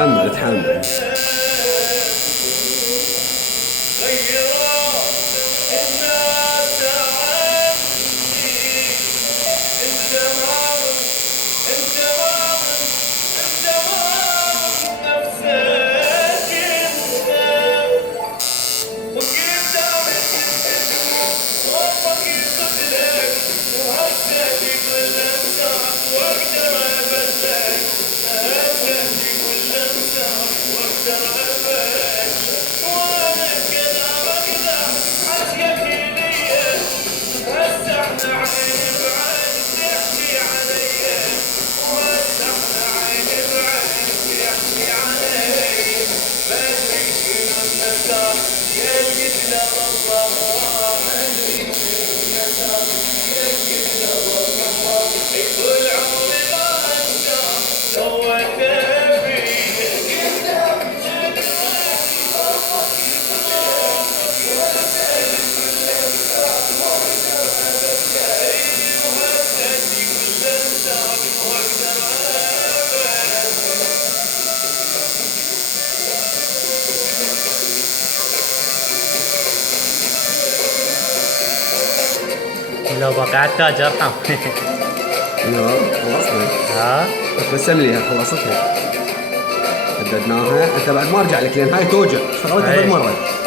تحمل تحمل. لو بقى التاج ارحم. ايوه خلصنا. ها بس ليها خلصتها. حددناها. انت بعد ما ارجع لك لان هاي توجع اشتغلتها أي. ثلاث مرات.